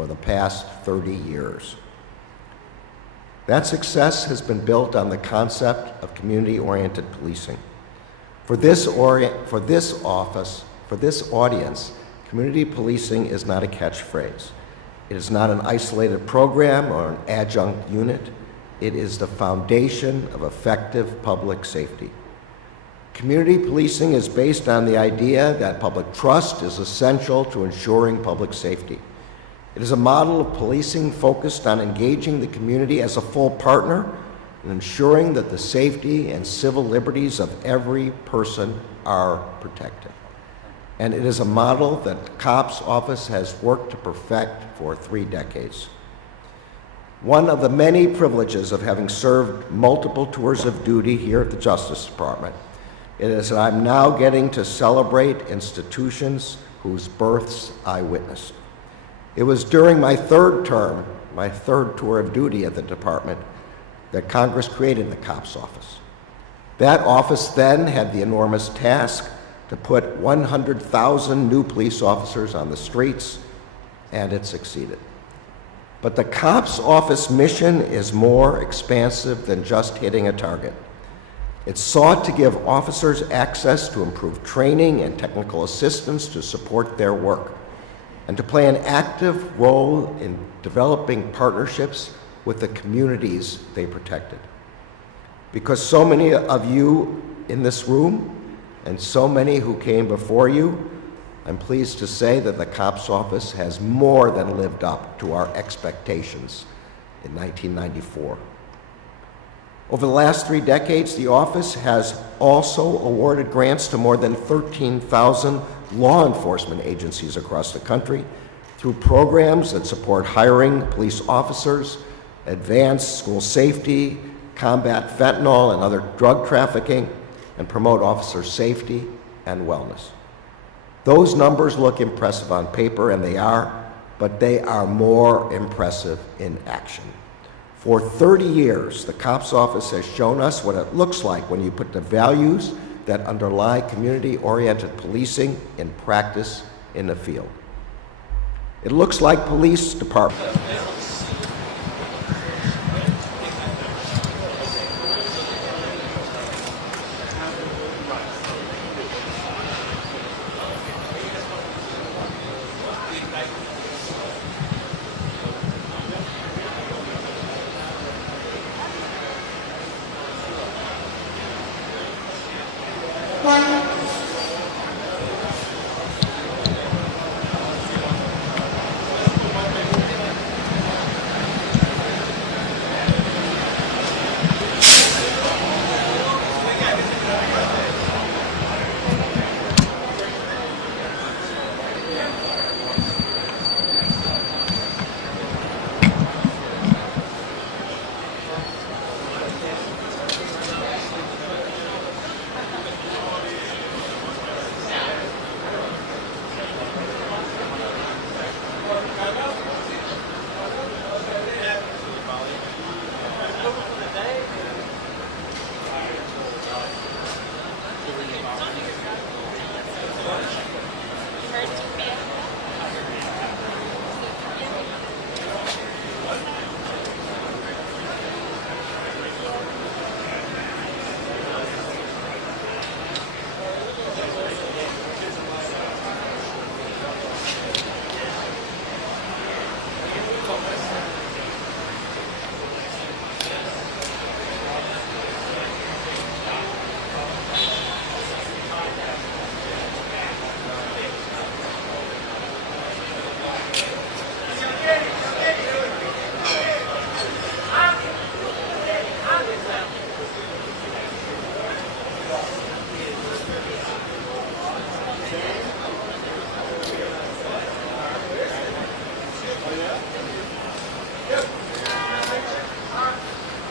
for the past 30 years. That success has been built on the concept of community-oriented policing. For this audience, community policing is not a catchphrase. It is not an isolated program or an adjunct unit. It is the foundation of effective public safety. Community policing is based on the idea that public trust is essential to ensuring public safety. It is a model of policing focused on engaging the community as a full partner and ensuring that the safety and civil liberties of every person are protected. And it is a model that the COPS office has worked to perfect for 3 decades. One of the many privileges of having served multiple tours of duty here at the Justice Department is that I'm now getting to celebrate institutions whose births I witnessed. It was during my 3rd term, my 3rd tour of duty at the department, that Congress created the COPS office. That office then had the enormous task to put 100,000 new police officers on the streets, and it succeeded. But the COPS office mission is more expansive than just hitting a target. It sought to give officers access to improved training and technical assistance to support their work, and to play an active role in developing partnerships with the communities they protected. Because so many of you in this room, and so many who came before you, I'm pleased to say that the COPS office has more than lived up to our expectations in 1994. Over the last 3 decades, the office has also awarded grants to more than 13,000 law enforcement agencies across the country through programs that support hiring police officers, advance school safety, combat fentanyl and other drug trafficking, and promote officer safety and wellness. Those numbers look impressive on paper, and they are, but they are more impressive in action. For 30 years, the COPS office has shown us what it looks like when you put the values that underlie community-oriented policing in practice in the field. It looks like police departments.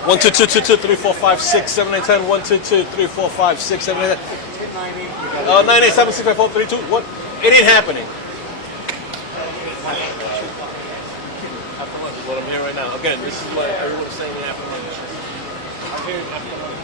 One, two, two, two, two, 3, 4, 5, 6, 7, 8, 10. 1, 2, 2, 3, 4, 5, 6, 7, 8, 10. 9, 8, 7, 6, 5, 4, 3, 2. What? It ain't happening. After lunch is what I'm hearing right now. Again, this is what everyone's saying after lunch. I'm hearing after lunch.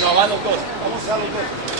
No, van los dos. Vamos a los dos.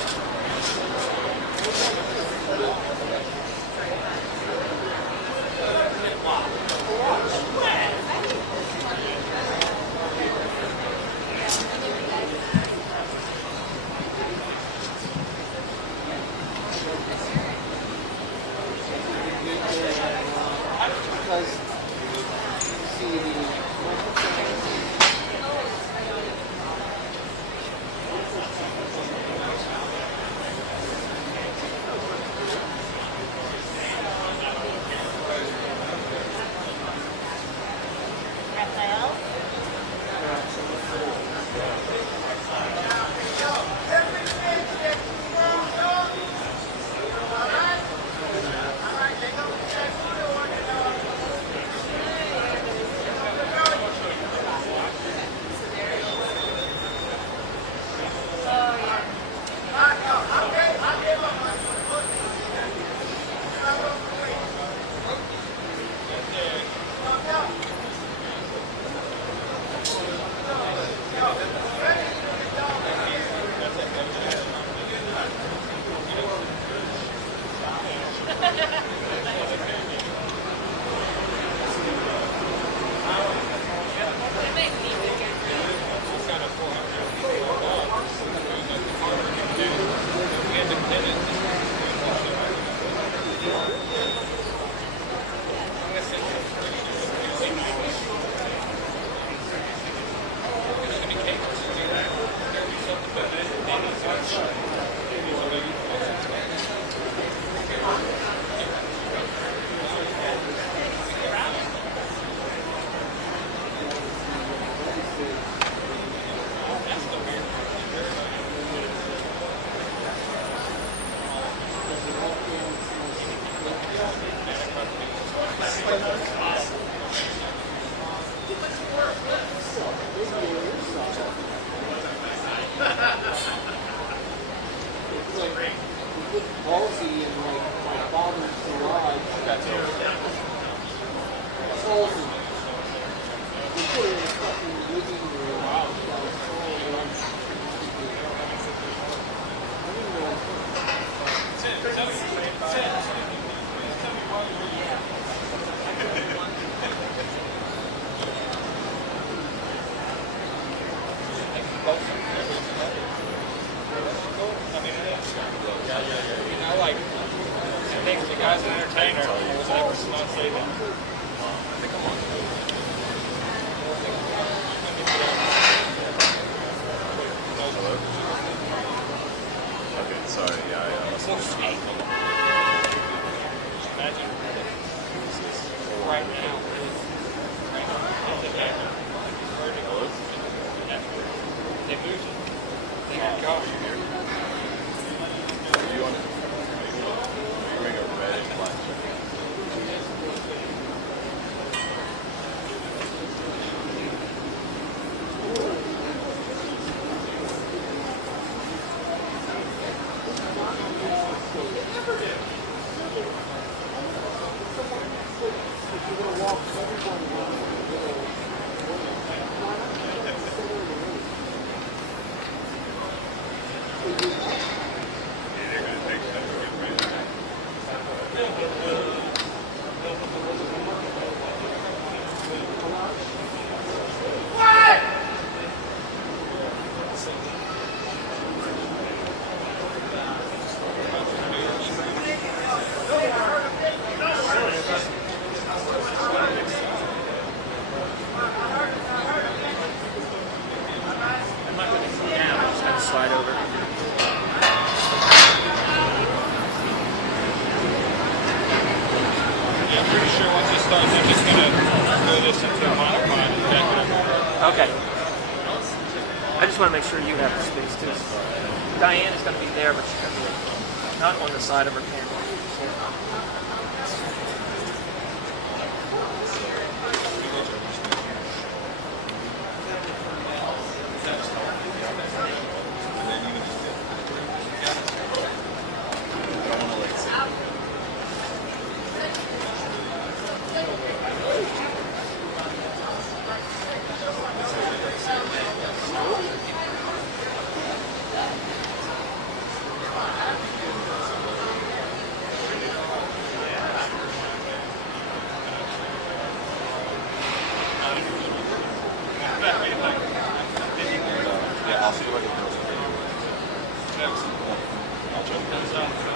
Okay. I just want to make sure you have the space too. Diane is going to be there, but she's going to be not on the side of her camera. I'll see what I can do. I'll check those out.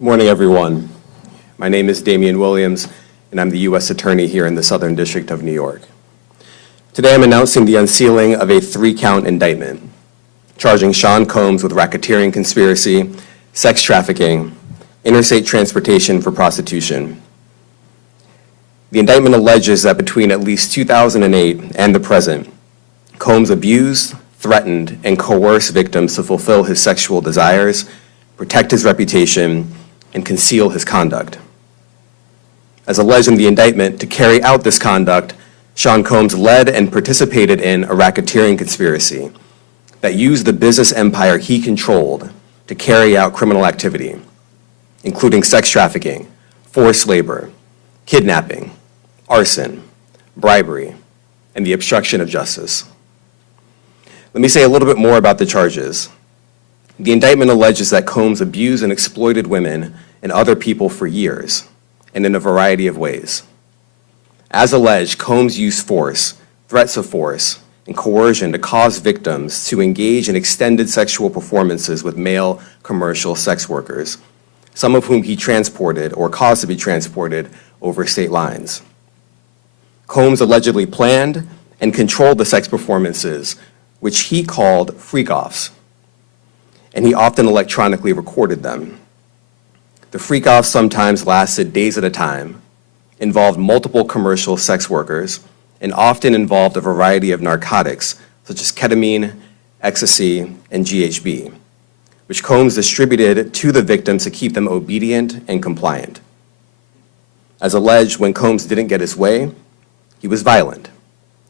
Good morning, everyone. My name is Damian Williams, and I'm the U.S. Attorney here in the Southern District of New York. Today, I'm announcing the unsealing of a 3-count indictment, charging Sean Combs with racketeering conspiracy, sex trafficking, interstate transportation for prostitution. The indictment alleges that between at least 2008 and the present, Combs abused, threatened, and coerced victims to fulfill his sexual desires, protect his reputation, and conceal his conduct. As alleged in the indictment, to carry out this conduct, Sean Combs led and participated in a racketeering conspiracy that used the business empire he controlled to carry out criminal activity, including sex trafficking, forced labor, kidnapping, arson, bribery, and the obstruction of justice. Let me say a little bit more about the charges. The indictment alleges that Combs abused and exploited women and other people for years, and in a variety of ways. As alleged, Combs used force, threats of force, and coercion to cause victims to engage in extended sexual performances with male commercial sex workers, some of whom he transported or caused to be transported over state lines. Combs allegedly planned and controlled the sex performances, which he called freak-offs, and he often electronically recorded them. The freak-offs sometimes lasted days at a time, involved multiple commercial sex workers, and often involved a variety of narcotics, such as ketamine, ecstasy, and GHB, which Combs distributed to the victims to keep them obedient and compliant. As alleged, when Combs didn't get his way, he was violent,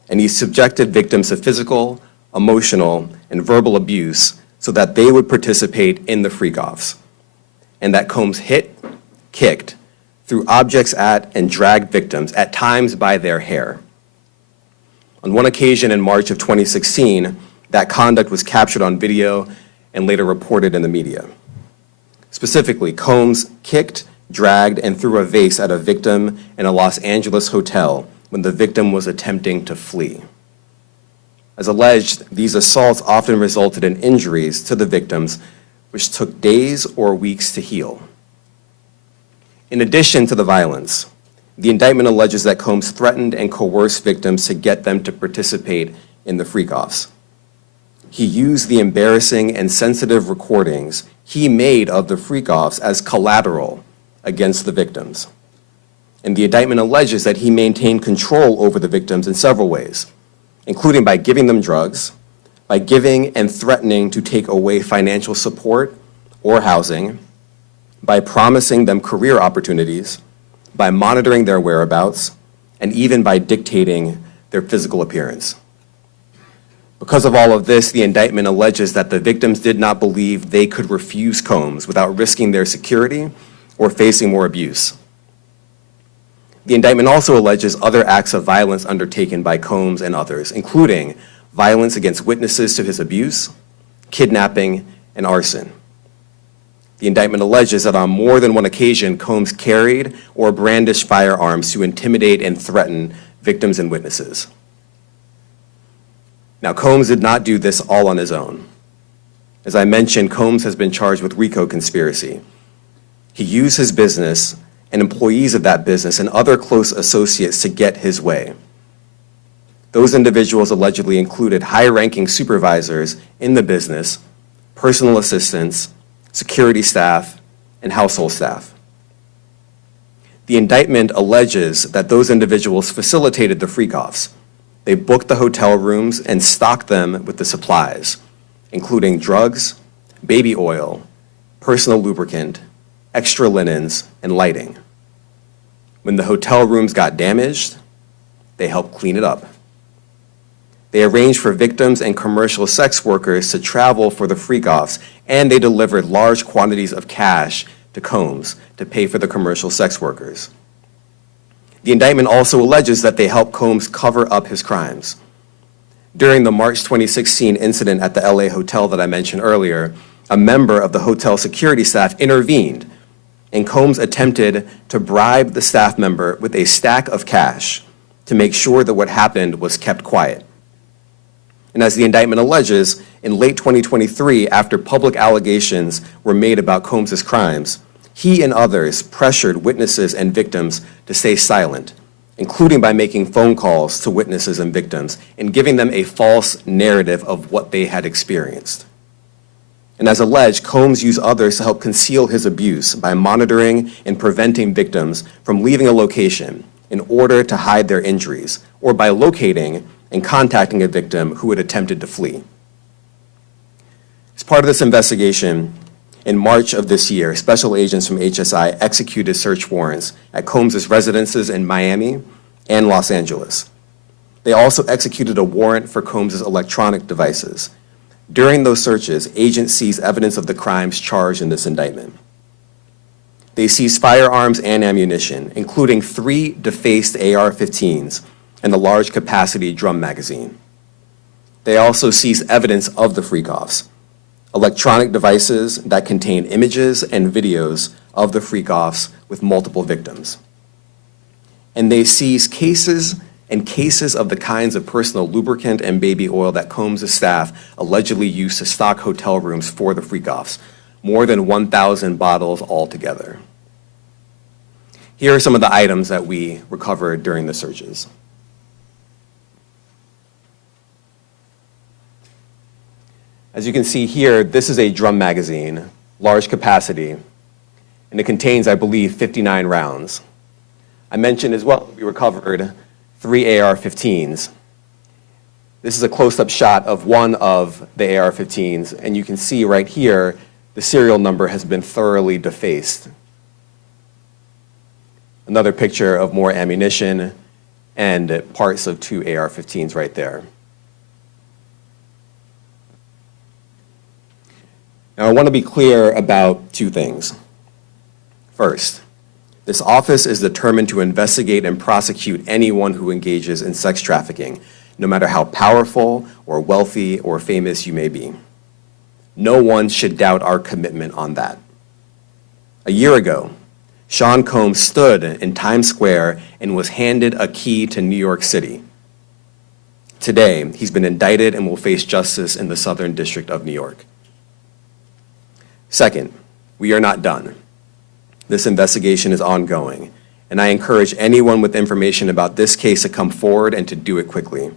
and he subjected victims to physical, emotional, and verbal abuse so that they would participate in the freak-offs, and that Combs hit, kicked, threw objects at, and dragged victims, at times by their hair. On one occasion in March of 2016, that conduct was captured on video and later reported in the media. Specifically, Combs kicked, dragged, and threw a vase at a victim in a Los Angeles hotel when the victim was attempting to flee. As alleged, these assaults often resulted in injuries to the victims, which took days or weeks to heal. In addition to the violence, the indictment alleges that Combs threatened and coerced victims to get them to participate in the freak-offs. He used the embarrassing and sensitive recordings he made of the freak-offs as collateral against the victims. And the indictment alleges that he maintained control over the victims in several ways, including by giving them drugs, by giving and threatening to take away financial support or housing, by promising them career opportunities, by monitoring their whereabouts, and even by dictating their physical appearance. Because of all of this, the indictment alleges that the victims did not believe they could refuse Combs without risking their security or facing more abuse. The indictment also alleges other acts of violence undertaken by Combs and others, including violence against witnesses to his abuse, kidnapping, and arson. The indictment alleges that on more than one occasion, Combs carried or brandished firearms to intimidate and threaten victims and witnesses. Now, Combs did not do this all on his own. As I mentioned, Combs has been charged with RICO conspiracy. He used his business and employees of that business and other close associates to get his way. Those individuals allegedly included high-ranking supervisors in the business, personal assistants, security staff, and household staff. The indictment alleges that those individuals facilitated the freak-offs. They booked the hotel rooms and stocked them with the supplies, including drugs, baby oil, personal lubricant, extra linens, and lighting. When the hotel rooms got damaged, they helped clean it up. They arranged for victims and commercial sex workers to travel for the freak-offs, and they delivered large quantities of cash to Combs to pay for the commercial sex workers. The indictment also alleges that they helped Combs cover up his crimes. During the March 2016 incident at the LA hotel that I mentioned earlier, a member of the hotel security staff intervened, and Combs attempted to bribe the staff member with a stack of cash to make sure that what happened was kept quiet. And as the indictment alleges, in late 2023, after public allegations were made about Combs' crimes, He and others pressured witnesses and victims to stay silent, including by making phone calls to witnesses and victims and giving them a false narrative of what they had experienced. And as alleged, Combs used others to help conceal his abuse by monitoring and preventing victims from leaving a location in order to hide their injuries, or by locating and contacting a victim who had attempted to flee. As part of this investigation, in March of this year, special agents from HSI executed search warrants at Combs' residences in Miami and Los Angeles. They also executed a warrant for Combs' electronic devices. During those searches, agents seized evidence of the crimes charged in this indictment. They seized firearms and ammunition, including 3 defaced AR-15s and a large-capacity drum magazine. They also seized evidence of the freak-offs, electronic devices that contain images and videos of the freak-offs with multiple victims. And they seized cases and cases of the kinds of personal lubricant and baby oil that Combs' staff allegedly used to stock hotel rooms for the freak-offs, more than 1,000 bottles altogether. Here are some of the items that we recovered during the searches. As you can see here, this is a drum magazine, large capacity, and it contains, I believe, 59 rounds. I mentioned as well, we recovered 3 AR-15s. This is a close-up shot of one of the AR-15s, and you can see right here, the serial number has been thoroughly defaced. Another picture of more ammunition and parts of 2 AR-15s right there. Now, I want to be clear about 2 things. First, this office is determined to investigate and prosecute anyone who engages in sex trafficking, no matter how powerful or wealthy or famous you may be. No one should doubt our commitment on that. A year ago, Sean Combs stood in Times Square and was handed a key to New York City. Today, he's been indicted and will face justice in the Southern District of New York. Second, we are not done. This investigation is ongoing, and I encourage anyone with information about this case to come forward and to do it quickly.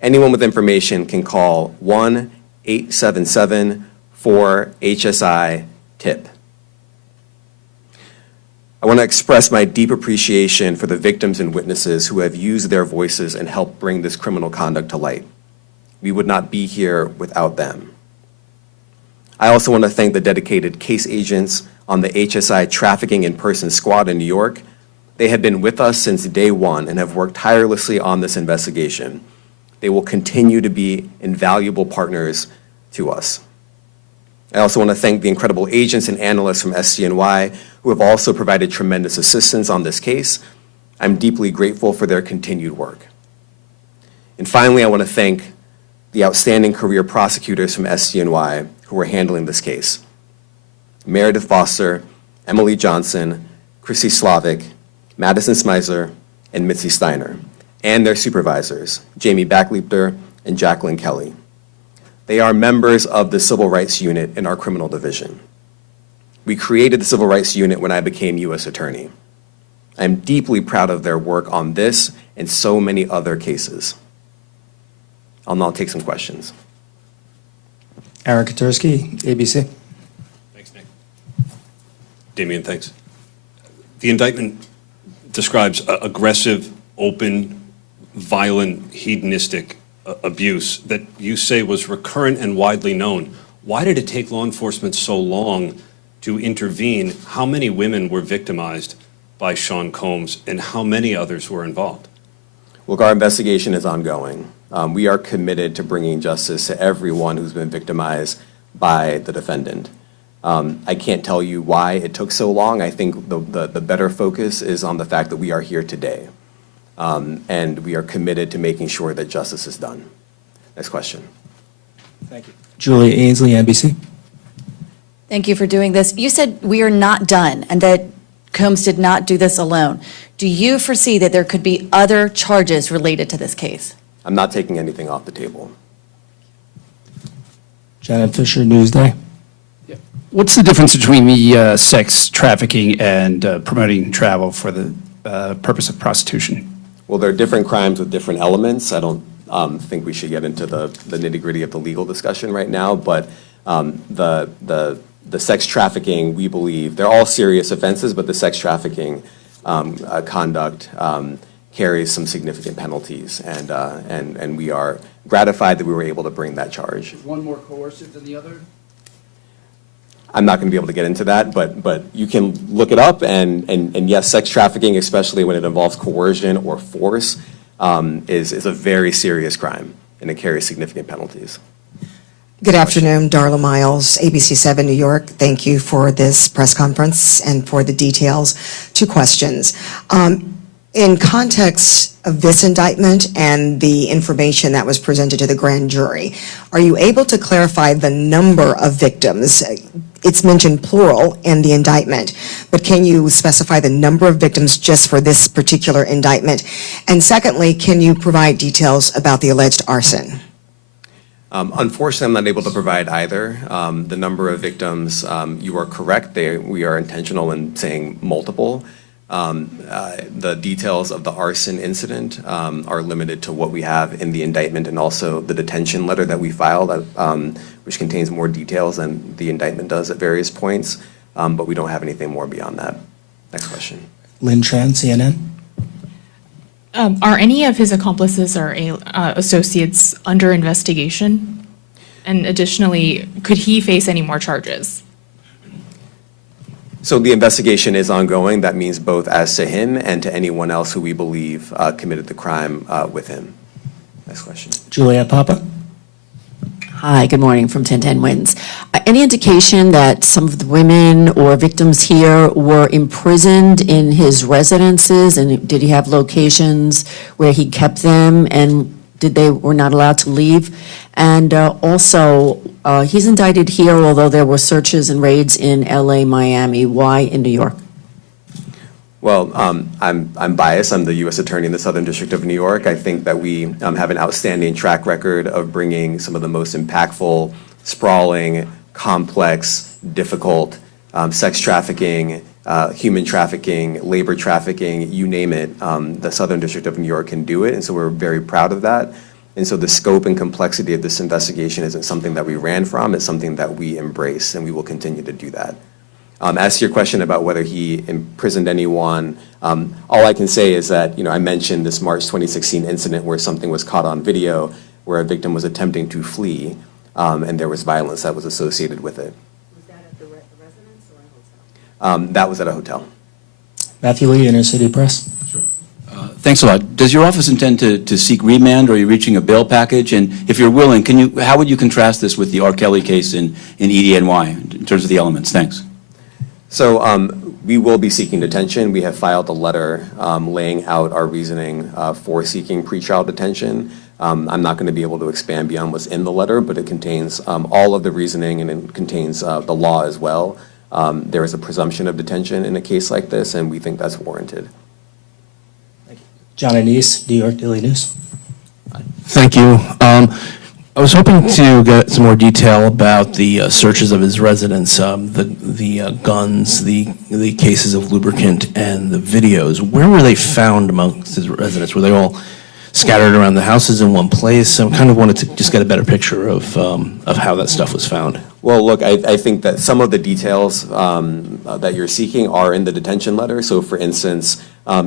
Anyone with information can call 1-877-4HSI-TIP. I want to express my deep appreciation for the victims and witnesses who have used their voices and helped bring this criminal conduct to light. We would not be here without them. I also want to thank the dedicated case agents on the HSI Trafficking in Person Squad in New York. They have been with us since day one and have worked tirelessly on this investigation. They will continue to be invaluable partners to us. I also want to thank the incredible agents and analysts from SCNY who have also provided tremendous assistance on this case. I'm deeply grateful for their continued work. And finally, I want to thank the outstanding career prosecutors from SCNY who are handling this case. Meredith Foster, Emily Johnson, Chrissy Slavic, Madison Smeisler, and Mitzi Steiner, and their supervisors, Jamie Backleepter and Jacqueline Kelly. They are members of the Civil Rights Unit in our criminal division. We created the Civil Rights Unit when I became U.S. Attorney. I'm deeply proud of their work on this and so many other cases. I'll now take some questions. Aaron Katursky, ABC. Thanks, Nick. Damian, thanks. The indictment describes aggressive, open, violent, hedonistic abuse that you say was recurrent and widely known. Why did it take law enforcement so long to intervene? How many women were victimized by Sean Combs, and how many others were involved? Look, our investigation is ongoing. We are committed to bringing justice to everyone who's been victimized by the defendant. I can't tell you why it took so long. I think the better focus is on the fact that we are here today. And we are committed to making sure that justice is done. Next question. Thank you. Julia Ainsley, NBC. Thank you for doing this. You said we are not done and that Combs did not do this alone. Do you foresee that there could be other charges related to this case? I'm not taking anything off the table. Janet Fisher, Newsday. What's the difference between the sex trafficking and promoting travel for the purpose of prostitution? Well, there are different crimes with different elements. I don't think we should get into the nitty-gritty of the legal discussion right now, but the sex trafficking, we believe, they're all serious offenses, but the sex trafficking conduct carries some significant penalties, and we are gratified that we were able to bring that charge. Is one more coercive than the other? I'm not going to be able to get into that, but you can look it up, and yes, sex trafficking, especially when it involves coercion or force, is a very serious crime, and it carries significant penalties. Good afternoon, Darla Miles, ABC7 New York. Thank you for this press conference and for the details. 2 questions. In context of this indictment and the information that was presented to the grand jury, are you able to clarify the number of victims? It's mentioned plural in the indictment, but can you specify the number of victims just for this particular indictment? And secondly, can you provide details about the alleged arson? Unfortunately, I'm not able to provide either. The number of victims, you are correct. We are intentional in saying multiple. The details of the arson incident are limited to what we have in the indictment and also the detention letter that we filed, which contains more details than the indictment does at various points, but we don't have anything more beyond that. Next question. Lynn Tran, CNN. Are any of his accomplices or associates under investigation? And additionally, could he face any more charges? So the investigation is ongoing. That means both as to him and to anyone else who we believe committed the crime with him. Next question. Juliet Papa. Hi, good morning from 1010 Wins. Any indication that some of the women or victims here were imprisoned in his residences, and did he have locations where he kept them, and were not allowed to leave? And also, he's indicted here, although there were searches and raids in LA, Miami. Why in New York? Well, I'm biased. I'm the U.S. Attorney in the Southern District of New York. I think that we have an outstanding track record of bringing some of the most impactful, sprawling, complex, difficult sex trafficking, human trafficking, labor trafficking, you name it. The Southern District of New York can do it, and so we're very proud of that. And so the scope and complexity of this investigation isn't something that we ran from. It's something that we embrace, and we will continue to do that. As to your question about whether he imprisoned anyone, all I can say is that, I mentioned this March 2016 incident where something was caught on video, where a victim was attempting to flee, and there was violence that was associated with it. Was that at the residence or a hotel? That was at a hotel. Matthew Lee, Inner City Press. Thanks a lot. Does your office intend to seek remand, or are you reaching a bail package? And if you're willing, how would you contrast this with the R. Kelly case in EDNY in terms of the elements? Thanks. So we will be seeking detention. We have filed a letter laying out our reasoning for seeking pretrial detention. I'm not going to be able to expand beyond what's in the letter, but it contains all of the reasoning, and it contains the law as well. There is a presumption of detention in a case like this, and we think that's warranted. John Anise, New York Daily News. Thank you. I was hoping to get some more detail about the searches of his residence, the guns, the cases of lubricant, and the videos. Where were they found amongst his residence? Were they all scattered around the houses in one place? I kind of wanted to just get a better picture of how that stuff was found. Well, look, I think that some of the details that you're seeking are in the detention letter. So, for instance,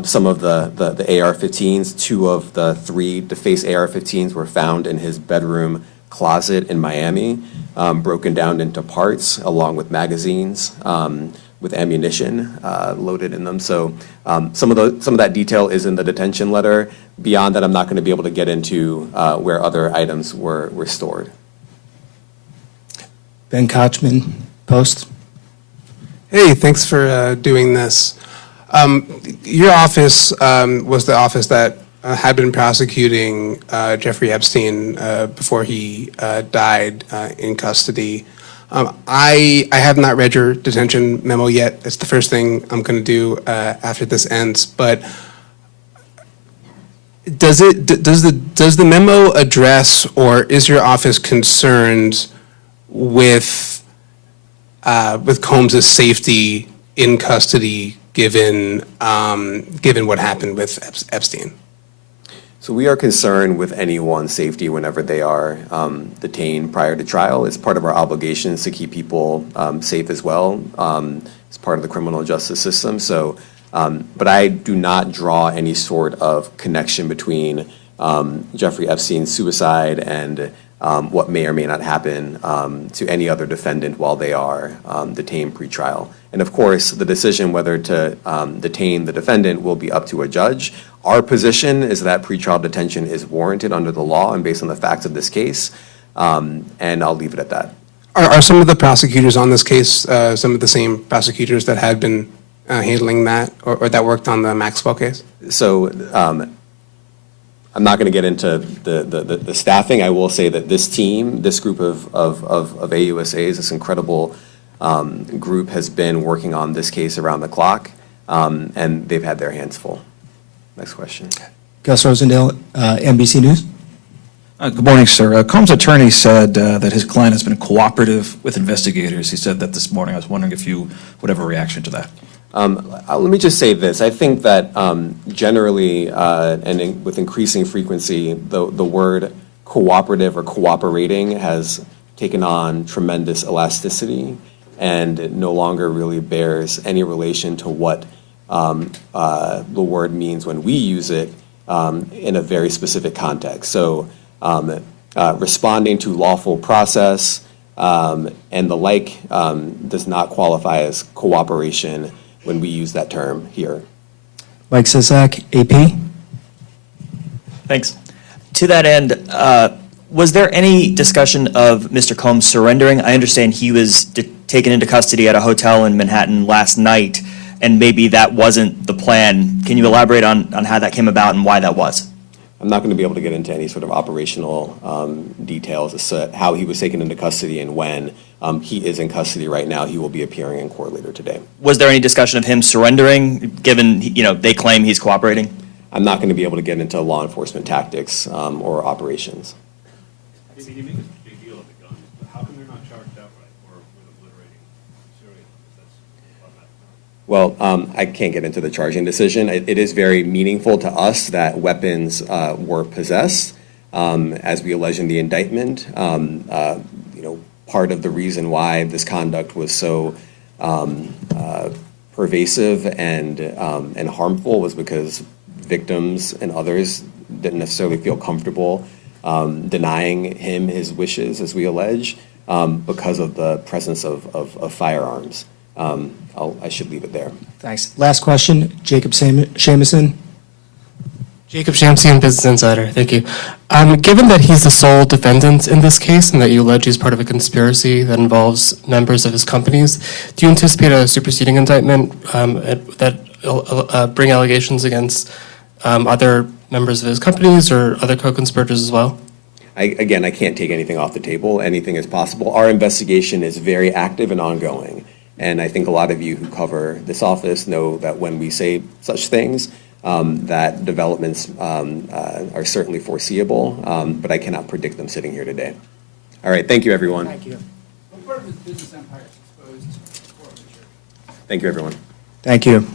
some of the AR-15s, 2 of the 3 defaced AR-15s were found in his bedroom closet in Miami, broken down into parts, along with magazines, with ammunition loaded in them. So some of that detail is in the detention letter. Beyond that, I'm not going to be able to get into where other items were stored. Ben Kochman, Post. Hey, thanks for doing this. Your office was the office that had been prosecuting Jeffrey Epstein before he died in custody. I have not read your detention memo yet. It's the first thing I'm going to do after this ends. But does the memo address, or is your office concerned with with Combs' safety in custody, given what happened with Epstein? So we are concerned with anyone's safety whenever they are detained prior to trial. It's part of our obligations to keep people safe as well. It's part of the criminal justice system. So, but I do not draw any sort of connection between Jeffrey Epstein's suicide and what may or may not happen to any other defendant while they are detained pre-trial. And of course, the decision whether to detain the defendant will be up to a judge. Our position is that pretrial detention is warranted under the law and based on the facts of this case, and I'll leave it at that. Are some of the prosecutors on this case some of the same prosecutors that had been handling that or that worked on the Maxwell case? So I'm not going to get into the staffing. I will say that this team, this group of AUSAs, this incredible group has been working on this case around the clock, and they've had their hands full. Next question. Gus Rosendale, NBC News. Good morning, sir. Combs' attorney said that his client has been cooperative with investigators. He said that this morning. I was wondering if you would have a reaction to that. Let me just say this. I think that generally and with increasing frequency, the word cooperative or cooperating has taken on tremendous elasticity and no longer really bears any relation to what the word means when we use it in a very specific context. So responding to lawful process and the like does not qualify as cooperation when we use that term here. Mike Sisak, AP. Thanks. To that end, was there any discussion of Mr. Combs surrendering? I understand he was taken into custody at a hotel in Manhattan last night, and maybe that wasn't the plan. Can you elaborate on how that came about and why that was? I'm not going to be able to get into any sort of operational details as to how he was taken into custody and when. He is in custody right now. He will be appearing in court later today. Was there any discussion of him surrendering, given they claim he's cooperating? I'm not going to be able to get into law enforcement tactics or operations. You make a big deal of the guns, but how come they're not charged outright or with obliterating serial numbers? Well, I can't get into the charging decision. It is very meaningful to us that weapons were possessed, as we allege in the indictment. Part of the reason why this conduct was so pervasive and harmful was because victims and others didn't necessarily feel comfortable denying him his wishes, as we allege, because of the presence of firearms. I should leave it there. Thanks. Last question, Jacob Shamison. Jacob Shamsian, Business Insider. Thank you. Given that he's the sole defendant in this case and that you allege he's part of a conspiracy that involves members of his companies, do you anticipate a superseding indictment that bring allegations against other members of his companies or other co-conspirators as well? I can't take anything off the table. Anything is possible. Our investigation is very active and ongoing. And I think a lot of you who cover this office know that when we say such things, that developments are certainly foreseeable, but I cannot predict them sitting here today. All right, thank you, everyone. Thank you. What part of his business empire is exposed to the Thank you, everyone. Thank you.